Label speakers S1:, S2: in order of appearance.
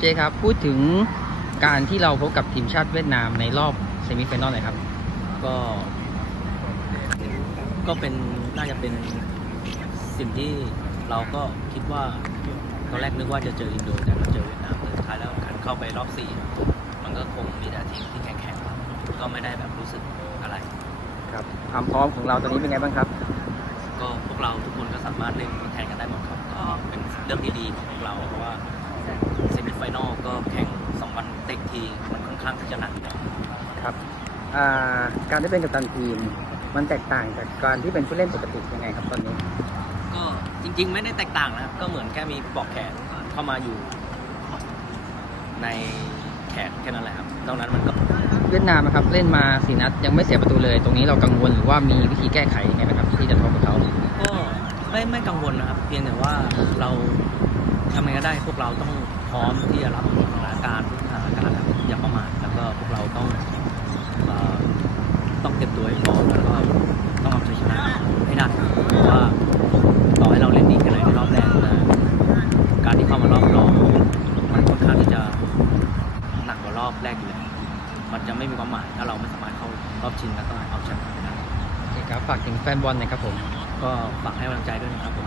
S1: เจครับพูดถึงการที่เราพบกับทีมชาติเวียดนามในรอบเซมิไฟนอลหน่อยครับ
S2: ก็ก็เป็นน่าจะเป็นสิ่งที่เราก็คิดว่าตอนแรกนึกว่าจะเจออินโดแต่เราเจอเวียดนามสุดท้ายแล้วการเข้าไปรอบสี่มันก็คงมีแต่ทีมที่แข็งๆก็ไม่ได้แบบรู้สึกอะไร
S1: ครับความพร้อมของเราตอนนี้เป็นไงบ้างครับ
S2: ก็พวกเราทุกคนก็สามารถเล่นแข่งกันได้หมดครับก็เป็นเรื่องที่ดี ติดทีมันค่อนข้างที่จะหนัก
S1: ครับอ่าการได้เป็นกัปตันทีม มันแตกต่างจากการที่เป็นผู้เล่นปกติยังไงครับตอนนี้
S2: ก็จริง ๆ ไม่ได้แตกต่างนะครับก็เหมือนแค่มีปลอกแขนเข้ามาอยู่ ในแขนแค่นั้นแหละครับตรงนั้นมันก็
S1: เวียดนามนะครับเล่นมาสี่นัดยังไม่เสียประตูเลย ตรงนี้เรากังวลหรือว่ามีวิธีแก้ไขยังไงไหมครับที่จะทำกับเขา
S2: ก็ไม่ไม่กังวลนะครับ เพียงแต่ว่าเราทำยังไงก็ได้พวกเราต้องพร้อมที่จะรับ พวกเราต้องเอ่อต้องเตรียมตัวให้พร้อมแล้วก็ต้องเอาชัยชนะให้ได้เพราะว่าต่อให้เราเล่นดีแค่ไหนในรอบแรกแต่การที่เข้ามารอบรองมันค่อนข้างที่จะหนักกว่ารอบแรกอยู่แล้วมันจะไม่มีความหมายถ้าเราไม่สามารถเข้ารอบชิงแล้วก็เอาแชมป์ไปได้
S1: โอเคครับฝากถึงแฟนบอลหน่อยครับผม
S2: ก็ฝากให้กำลังใจด้วยนะครับผม